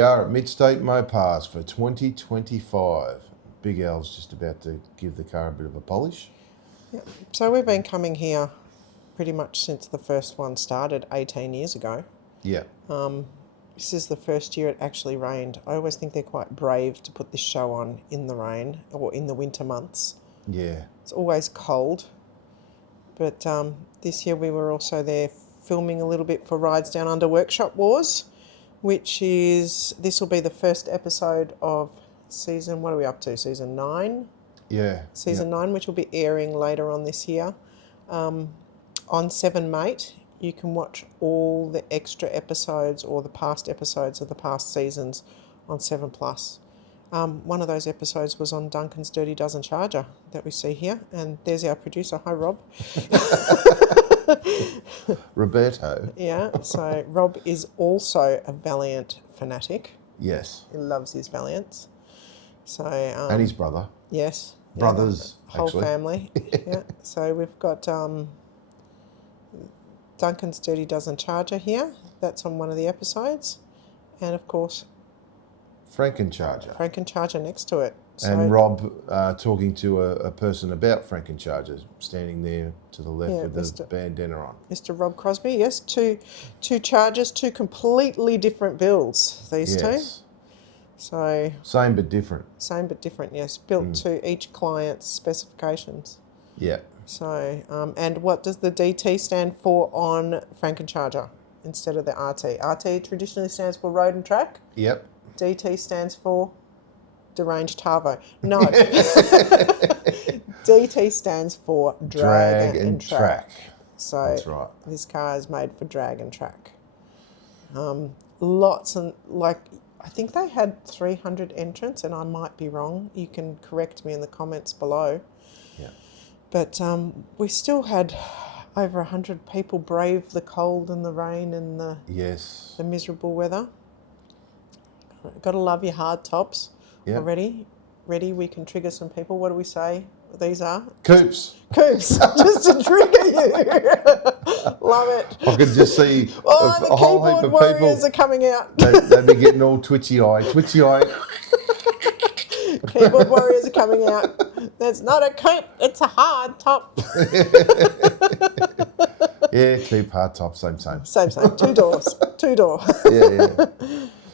we are at Mid State Mopars for 2025. Big Al's just about to give the car a bit of a polish. Yep. So we've been coming here pretty much since the first one started 18 years ago. Yeah. This is the first year it actually rained. I always think they're quite brave to put this show on in the rain or in the winter months. Yeah. It's always cold. But this year we were also there filming a little bit for Rides Down Under Workshop Wars, which is, this will be the first episode of season, what are we up to, season 9? Yeah. Season 9, which will be airing later on this year. On 7 Mate, you can watch all the extra episodes or the past episodes of the past seasons on 7 Plus. One of those episodes was on Duncan's Dirty Dozen Charger that we see here, and there's our producer. Hi, Rob. Roberto. Yeah, so Rob is also a Valiant fanatic. Yes. He loves his Valiants. So and his brother. Yes. Brothers, yeah, whole actually. family. Yeah. So we've got Duncan's Dirty Dozen Charger here. That's on one of the episodes. And, of course, Frankencharger next to it. So, and Rob talking to a person about Frankencharger, standing there to the left with the bandana on. Mr. Rob Crosby, yes. Two Chargers, two completely different builds, these two. So same but different. Same but different, yes. Built to each client's specifications. Yeah. So, and what does the DT stand for on Frankencharger instead of the RT? RT traditionally stands for road and track. Yep. DT stands for deranged Tavo. No. DT stands for drag and track. So that's right. This car is made for drag and track. Lots and I think they had 300 entrants, and I might be wrong. You can correct me in the comments below. Yeah. But we still had over 100 people brave the cold and the rain and the miserable weather. Got to love your hard tops. Yep. Already? Ready? We can trigger some people. What do we say these are? Coops. Coops. Just to trigger you. Love it. I could just see the a whole heap of warriors people. Are coming out. They'd be getting all twitchy-eyed. Keyboard warriors are coming out. That's not a coop, it's a hard top. Yeah, keep hard top, same. Same. 2 doors. 2 door. Yeah.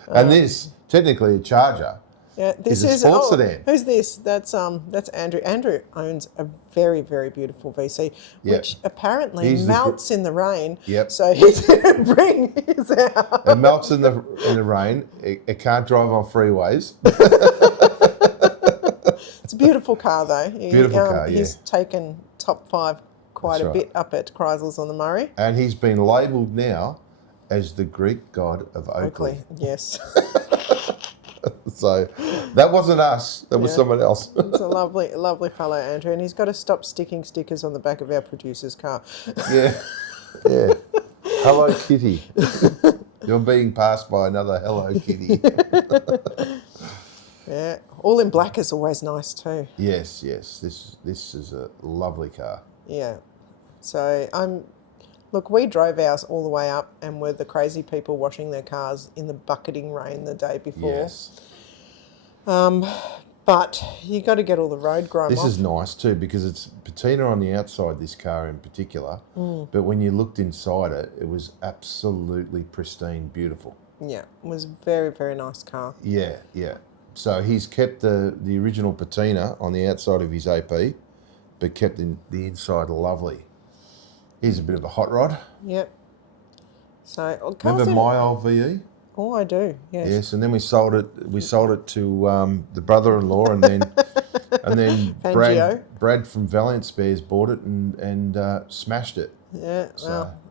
And this, technically a Charger. Yeah, this is a sports sedan. Who's this? That's Andrew. Andrew owns a very, very beautiful VC, which apparently melts in the rain. Yep. So he's going to bring his out. It melts in the rain. It can't drive on freeways. It's a beautiful car, though. Beautiful car, yeah. He's taken top 5 quite a bit up at Chrysler's on the Murray. And he's been labelled now as the Greek god of Oakley. Yes. So that wasn't us. That was someone else. It's a lovely fellow, Andrew, and he's got to stop sticking stickers on the back of our producer's car. Yeah. Hello Kitty. You're being passed by another Hello Kitty. Yeah, all in black is always nice too. Yes. This is a lovely car. Yeah. So look, we drove ours all the way up and were the crazy people washing their cars in the bucketing rain the day before. Yes. But you got to get all the road grime off. This is nice too because it's patina on the outside, this car in particular. But when you looked inside it, it was absolutely pristine, beautiful. Yeah, it was a very, very nice car. Yeah. So he's kept the original patina on the outside of his AP, but kept the inside lovely. Here's a bit of a hot rod. Yep. So remember my old VE? Oh, I do. Yes. Yes, and then we sold it. We sold it to the brother-in-law, and then Brad from Valiant Spares bought it and smashed it. Yeah.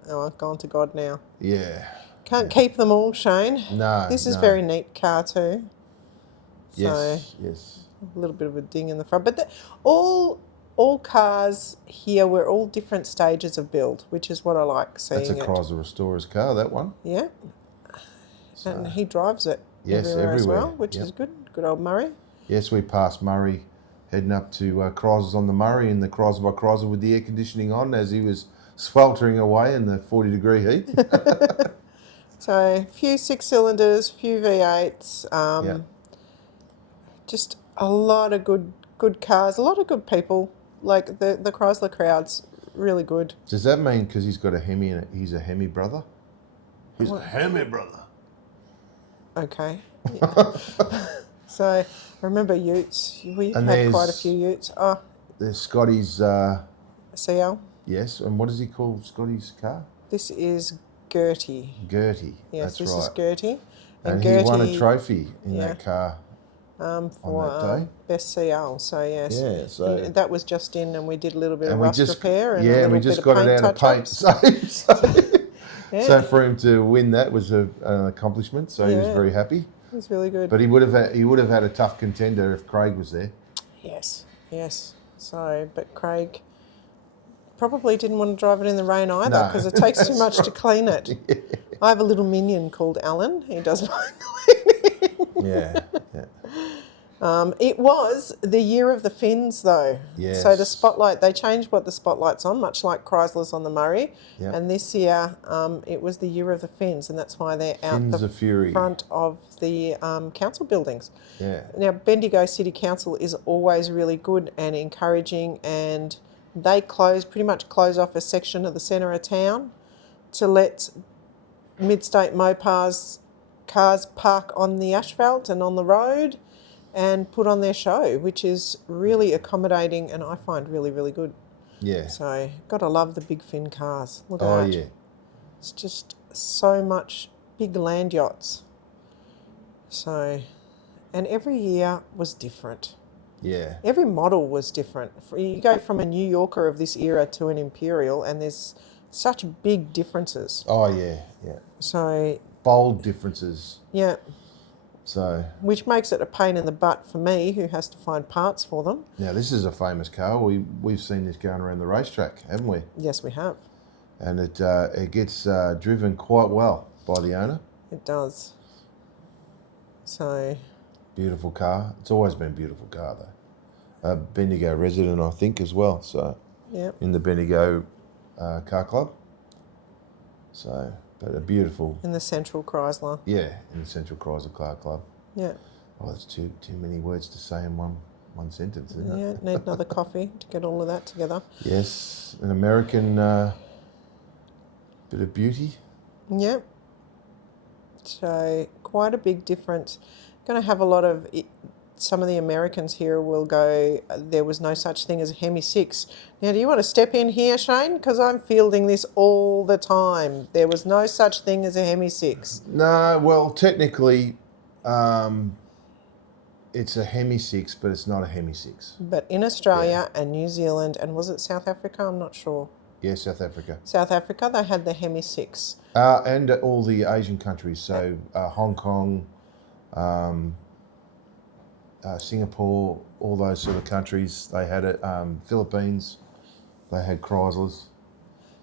Well, gone to God now. Yeah. Can't keep them all, Shane. No. This is a very neat car too. Yes. A little bit of a ding in the front, but all cars here were all different stages of build, which is what I like seeing. That's a Chrysler Restorer's car, that one. Yeah. So, and he drives it everywhere as well, which is good. Good old Murray. Yes, we passed Murray heading up to Chrysler's on the Murray in the Chrysler by Chrysler with the air conditioning on as he was sweltering away in the 40-degree heat. So a few 6 cylinders, few V8s, Yeah. just a lot of good cars, a lot of good people. Like the Chrysler crowd's really good. Does that mean because he's got a Hemi in it, he's a Hemi brother? He's What? a Hemi brother. Okay. Yeah. So I remember Utes. We've And had quite a there's- few Utes. Oh, There's Scotty's, CL. yes, and what does he call Scotty's car? This is Gertie. Gertie. Yes, That's this right. is Gertie. And he won a trophy in yeah. that car. For that day. best CL. So yes. Yeah, so- And that was just in, and we did a little bit of And we rust just repair and a yeah, little we bit just of got paint it out of paint. touch-ups. So, Yeah. so for him to win that was an accomplishment. So he was Yeah. very happy. It was really good. But he would have had a tough contender if Craig was there. Yes, yes. So, but Craig probably didn't want to drive it in the rain either No, because it takes too that's much to clean it. I have a little minion called Alan. He does my cleaning. Yeah, yeah. It was the year of the fins, though. Yes. So the spotlight, they changed what the spotlight's on, much like Chrysler's on the Murray. Yep. And this year, it was the year of the fins, and that's why they're out Fins the of Fury. front of the council buildings. Yeah. Now, Bendigo City Council is always really good and encouraging, and they pretty much close off a section of the centre of town to let Midstate Mopars cars park on the asphalt and on the road and put on their show, which is really accommodating and I find really, really good. Yeah. So, gotta love the big fin cars. Look at Oh, that. yeah. It's just so much big land yachts. So, and every year was different. Yeah. Every model was different. You go from a New Yorker of this era to an Imperial, and there's such big differences. Oh, yeah, yeah. So, Bold differences. yeah, So, which makes it a pain in the butt for me, who has to find parts for them. now this is a famous car. We've seen this going around the racetrack, haven't we? Yes, we have. And it gets driven quite well by the owner. It does. So, Beautiful car. It's always been a beautiful car, though. A Bendigo resident, I think, as well. So, yeah. in the Bendigo car club. So, but a beautiful, In the Central Chrysler. yeah, in the Central Chrysler Car Club. Yeah. Oh, that's too many words to say in one sentence, isn't it? Yeah, need another coffee to get all of that together. Yes, an American bit of beauty. Yeah. So quite a big difference. Going to have a lot of some of the Americans here will go, there was no such thing as a Hemi 6. Now, do you want to step in here, Shane? Because I'm fielding this all the time. There was no such thing as a Hemi 6. No, well, technically, it's a Hemi 6, but it's not a Hemi 6. But in Australia and New Zealand, and was it South Africa? I'm not sure. Yeah, South Africa. South Africa, they had the Hemi 6. And all the Asian countries, so Hong Kong, Singapore, all those sort of countries, they had it. Philippines, they had Chryslers.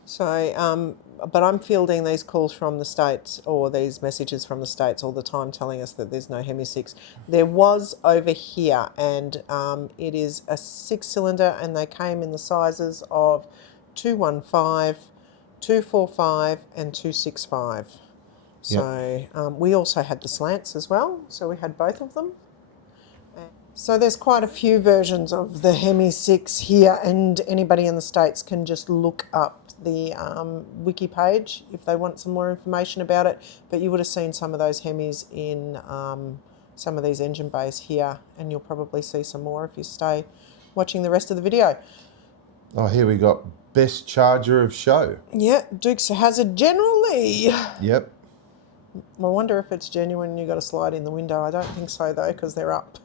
So, but I'm fielding these calls from the States, or these messages from the States all the time telling us that there's no Hemi 6. There was over here, and it is a 6-cylinder, and they came in the sizes of 215, 245 and 265. So we also had the slants as well, so we had both of them. So there's quite a few versions of the Hemi 6 here, and anybody in the States can just look up the wiki page if they want some more information about it. But you would have seen some of those Hemis in some of these engine bays here, and you'll probably see some more if you stay watching the rest of the video. Oh, here we got best charger of show. Yeah, Dukes Hazzard generally. Yep. I wonder if it's genuine and you've got to slide in the window. I don't think so, though, because they're up.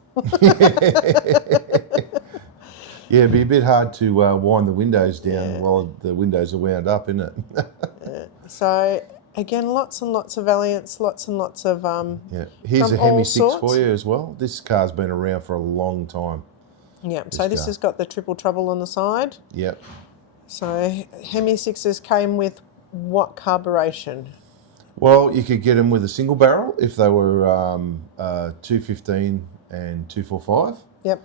Yeah, it'd be a bit hard to wind the windows down while the windows are wound up, isn't it? So, again, lots and lots of Valiants, lots and lots of... Yeah. Here's from a Hemi all 6 sorts. for you as well. This car's been around for a long time. Yeah, so this car. has got the triple trouble on the side. Yep. So, Hemi 6s came with what carburation? Well, you could get them with a single barrel if they were 215 and 245. Yep.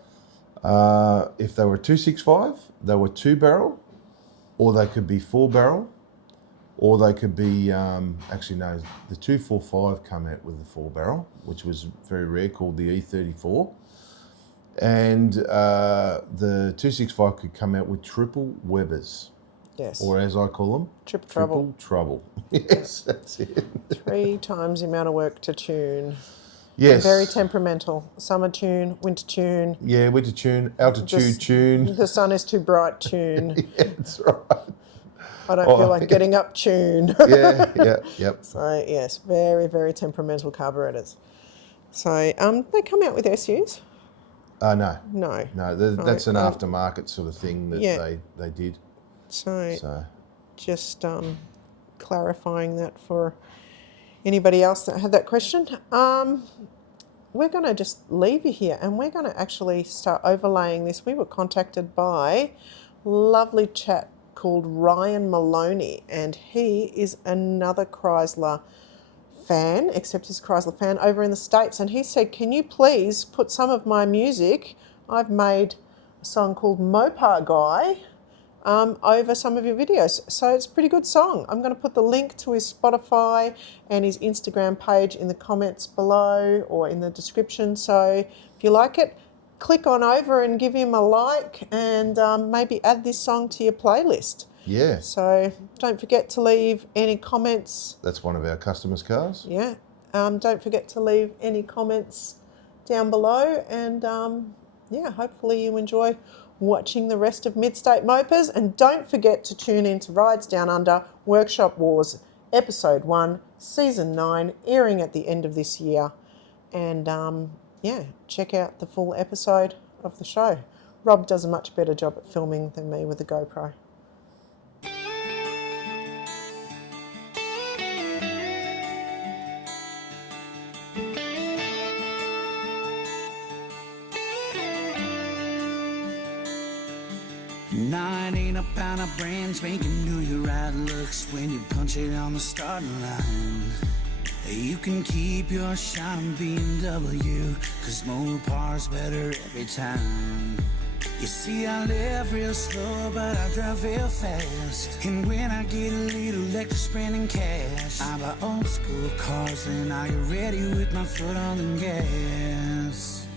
If they were 265, they were 2 barrel, or they could be 4 barrel. or they could be, actually no, the 245 come out with the 4-barrel, which was very rare, called the E34. And the 265 could come out with triple Webers. Yes. Or as I call them, Triple trouble. Yes, that's it. 3 times the amount of work to tune. Yes. Very temperamental. Summer tune, winter tune. Yeah, winter tune, altitude tune. The sun is too bright tune. Yeah, that's right. I don't feel like getting up tune. Yep. So yes, very, very temperamental carburetors. So they come out with SUs? No. No. That's an aftermarket sort of thing that they did. So just clarifying that for anybody else that had that question. We're going to just leave you here and we're going to actually start overlaying this. We were contacted by a lovely chap called Ryan Maloney, and he is another Chrysler fan, except he's a Chrysler fan over in the States, and he said, can you please put some of my music, I've made a song called Mopar Guy, over some of your videos. So it's a pretty good song. I'm going to put the link to his Spotify and his Instagram page in the comments below or in the description. So if you like it, click on over and give him a like and maybe add this song to your playlist. Yeah. So don't forget to leave any comments. That's one of our customers' cars. Yeah. Don't forget to leave any comments down below, and hopefully you enjoy watching the rest of Midstate Mopars, and don't forget to tune in to Rides Down Under Workshop Wars Episode 1 Season 9, airing at the end of this year, and check out the full episode of the show. Rob does a much better job at filming than me with the GoPro. Nine ain't about our brands making new your right looks when you punch it on the starting line. You can keep your shine BMW, cause Mopar's better every time. You see, I live real slow, but I drive real fast. And when I get a little extra spending cash, I buy old school cars, and I get ready with my foot on the gas.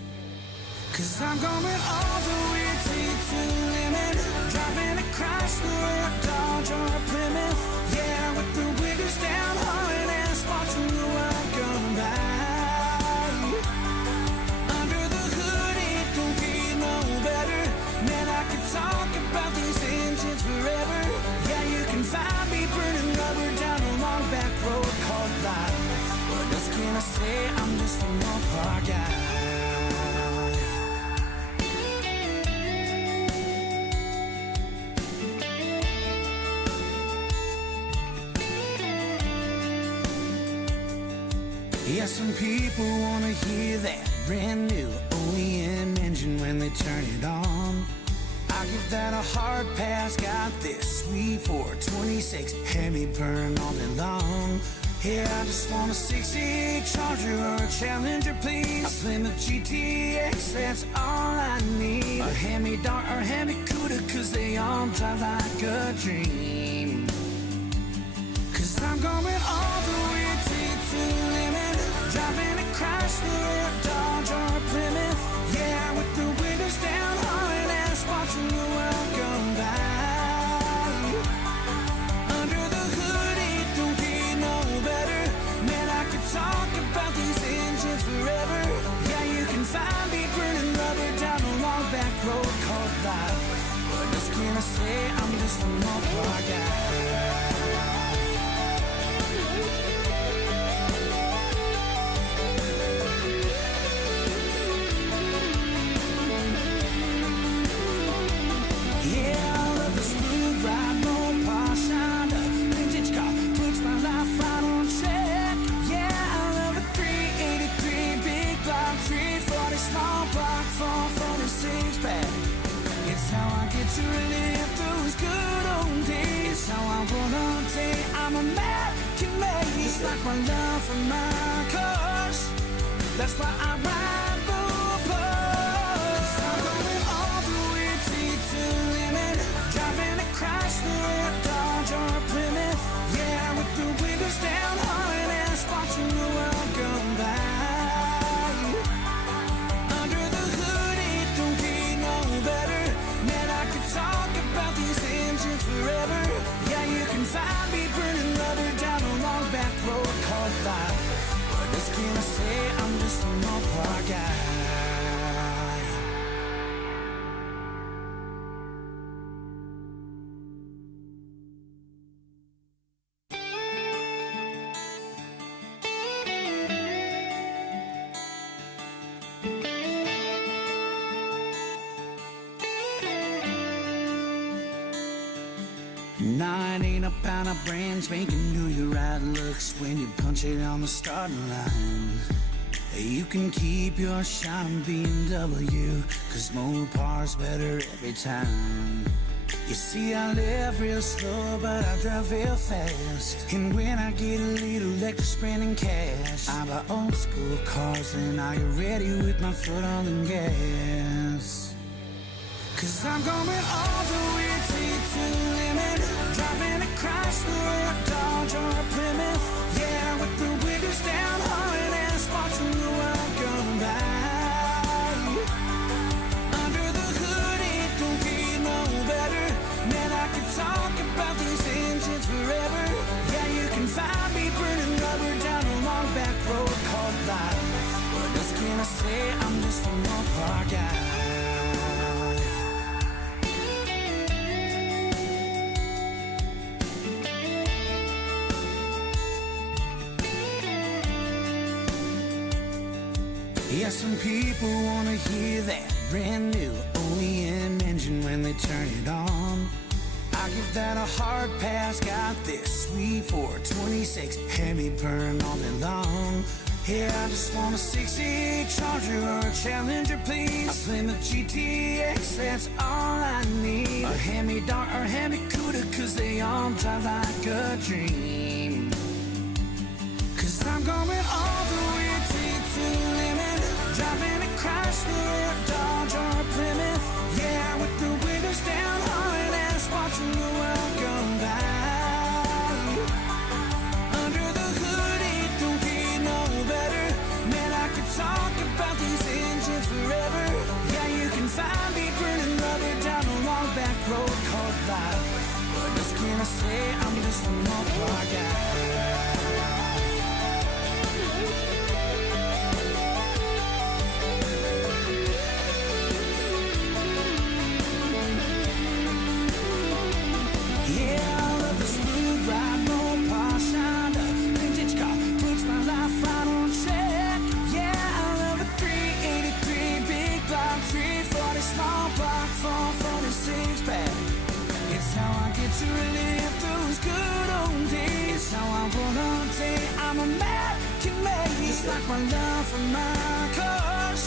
Cause I'm going all the way to the limit, driving a Chrysler, a Dodge, or a Plymouth. Yeah, with the windows down, hauling ass, watching the world go by. Under the hood, it don't get no better. Man, I could talk about these engines forever. Yeah, you can find me burning rubber down a long back road called life. What else can I say? I'm just a Mopar guy. Yeah, some people wanna hear that brand new OEM engine when they turn it on. I give that a hard pass, got this sweet 426 heavy burn all day long. Yeah, I just want a 68 Charger or a Challenger, please. A Plymouth GTX, that's all I need. A Hand-Me-Dart or Hand-Me-Cuda, cause they all drive like a dream. Cause I'm going all the way to the limit, driving a Chrysler, a Dodge, or a Plymouth. Yeah, with the windows down, hauling ass, watching the world go by. Under the hood, it don't get no better. Man, I could talk about these engines forever. Yeah, you can find me burning rubber down a long back road called life. What else can I say? I'm just a Mopar guy. It's how I get to relive those good old days. It's how I wanna say I'm American made. It's like my love for my cars. That's why I ride Mopars. I'm going all the way to the limit, driving a Chrysler, a Dodge, or a Plymouth. Yeah, Nine ain't about a brand spanking new. Your right looks when you punch it on the starting line. You can keep your shine BMW, 'cause Mopars better every time. You see, I live real slow, but I drive real fast. And when I get a little extra spending cash, I buy old school cars and I get ready with my foot on the gas. 'Cause I'm going all the way to the limit, driving a Chrysler, a Dodge, or a Plymouth. Yeah, with the windows down, hard ass, watching the world go by. Under the hood, it don't get no better. Man, I could talk about these engines forever. Yeah, you can find me burning rubber down a long back road called life. What else can I say? I'm just a Mopar guy. Yeah, some people wanna hear that brand new OEM engine when they turn it on. I give that a hard pass, got this sweet 426 heavy burn all day long. Yeah, I just want a 6-8 Charger or a Challenger, please. I play the GTX, that's all I need. A Hand-Me-Dart or Hand-Me-Cuda, 'cause they all drive like a dream. 'Cause I'm going all the way to the limit, driving a Chrysler, a Dodge, or a Plymouth. Yeah, with the windows down, hard ass, watching the world go by. Under the hood, it don't get no better. Man, I could talk about these engines forever. Yeah, you can find me burning rubber down a long back road called life. What else can I say? I'm just a Mopar guy. To relive those good old days. It's how I wanna say I'm American made. It's like my love for my cars.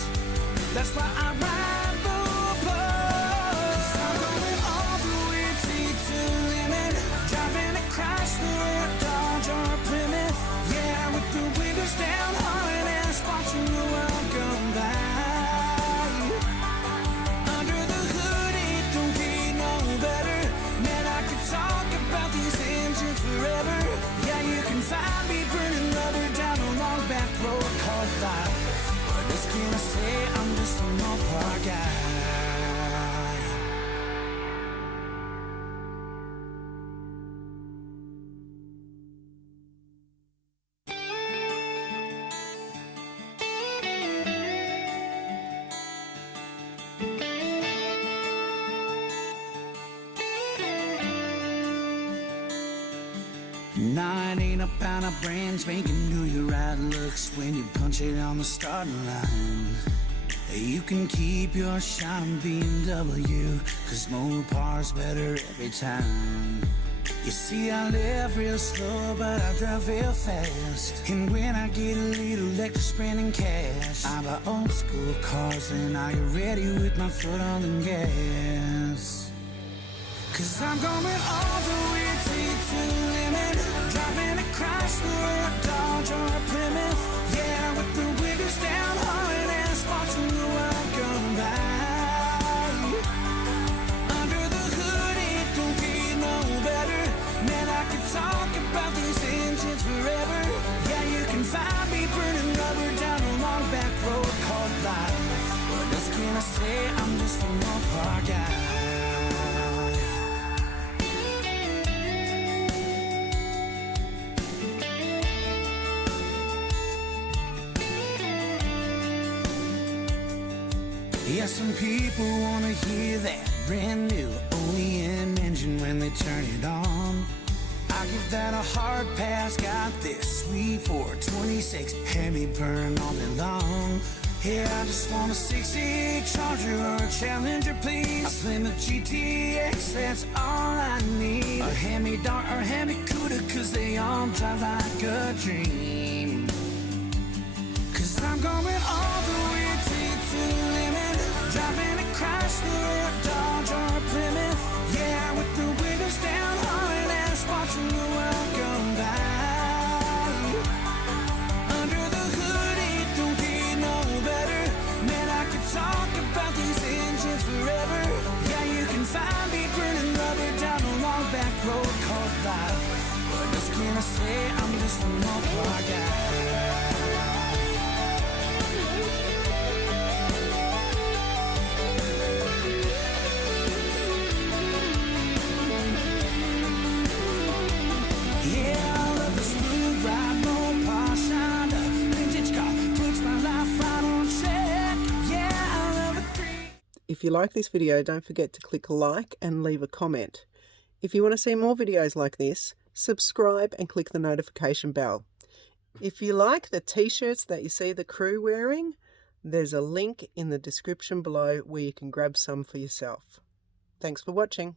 That's why I ride the bus. I'm going all the way to the limit, driving a Chrysler, a Dodge, or a Plymouth. Yeah, with the windows down, hard ass, watching the world go by. Under the hood, it don't get no better. Talk about these engines forever. Yeah, you can find me burning rubber down a long back road called life. What else can I say? I'm just a Mopar guy. Nine ain't about a brand spanking new. Your right looks when you punch it on the starting line. You can keep your shine BMW, 'cause Mopars better every time. You see, I live real slow, but I drive real fast. And when I get a little extra spending cash, I buy old school cars and I get ready with my foot on the gas. 'Cause I'm going all the way to the limit, driving a Chrysler, a Dodge, or a Plymouth. Yeah, with the windows down, hard ass, watching the world go by. Under the hood, it don't get no better. Man, I could talk about these engines forever. Yeah, you can find me burning rubber down a long back road called life. What else can I say? I'm just a Mopar guy. Yeah, some people wanna hear that brand new OEM engine when they turn it on. I give that a hard pass, got this sweet 426 heavy burn all day long. Yeah, I just want a 6-8 Charger or a Challenger, please. I play the GTX, that's all I need. A drive like a dream. Cause I'm going all the way to the limit. Driving a Chrysler, a Dodge, or a Plymouth. Yeah, with the windows down, hauling ass, watching the world go by. Under the hood, it don't get no better. Man, I could talk about these engines forever. Yeah, you can find me burning rubber down a long back road called life. What else can I say? I'm just a Mopar guy. If you like this video, don't forget to click like and leave a comment. If you want to see more videos like this, subscribe and click the notification bell. If you like the t-shirts that you see the crew wearing, there's a link in the description below where you can grab some for yourself. Thanks for watching.